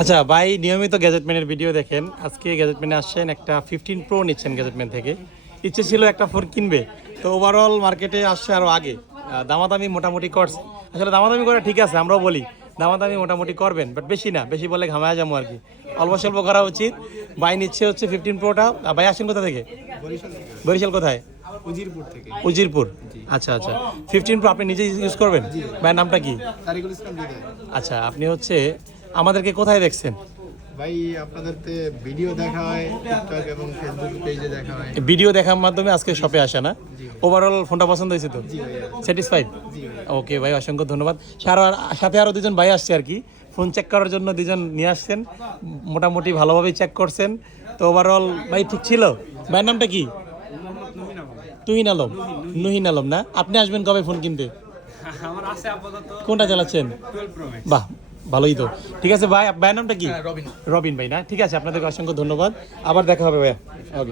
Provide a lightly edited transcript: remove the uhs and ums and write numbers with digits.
আচ্ছা ভাই, নিয়মিত গ্যাজেটম্যানের ভিডিও দেখেন, আজকে গ্যাজেটম্যানে আসছেন, একটা 15 প্রো নিচ্ছেন গ্যাজেটম্যান থেকে। ইচ্ছে ছিল একটা ফোন কিনবে, তো ওভারঅল মার্কেটে আসছে আরও আগে। দামাদামি মোটামুটি করছে, আসলে দামাদামি করে ঠিক আছে, আমরাও বলি দামাদামি মোটামুটি করবেন, বাট বেশি না, বেশি বলে ঘামায় যাবো আর কি, অল্প স্বল্প করা উচিত। ভাই নিচ্ছে হচ্ছে 15 প্রোটা। ভাই আসেন কোথা থেকে? বরিশাল কোথায়? উজিরপুর থেকে। উজিরপুর। আচ্ছা আচ্ছা, 15 প্রো আপনি নিজে ইউজ করবেন? ভাইয়ের নামটা কি? তারিকুল ইসলাম হৃদয়। আচ্ছা, আপনি হচ্ছে আমাদেরকে কোথায় দেখছেন? ভাই আপনাদেরতে ভিডিও দেখা হয় টিকটক এবং ফেসবুক পেজে দেখা হয়। ভিডিও দেখার মাধ্যমে আজকে শপে আসা না? ওভারঅল ফোনটা পছন্দ হয়েছে তো? জি ভাইয়া। স্যাটিসফাইড? জি ভাইয়া। ওকে ভাই, অসংখ্য ধন্যবাদ। সাথে আরও দুজন ভাই আসছে আর কি, ফোন চেক করার জন্য দুজন নিয়ে আসছেন, মোটামুটি ভালোভাবেই চেক করছেন। তো ওভারঅল ভাই ঠিক ছিল? ভাইয়ের নামটা কি? তুহিন আলম। নুহিন আলম না? আপনি আসবেন কবে ফোন কিনতে? আমার আছে আপাতত কোনটা চালাচ্ছেন? 12 Pro Max। বাহ, ভালোই তো। ঠিক আছে ভাই, ভাইয়ের নামটা কি? রবিন। রবিন ভাই না? ঠিক আছে, আপনাদেরকে অসংখ্য ধন্যবাদ, আবার দেখা হবে ভাইয়া। ওকে।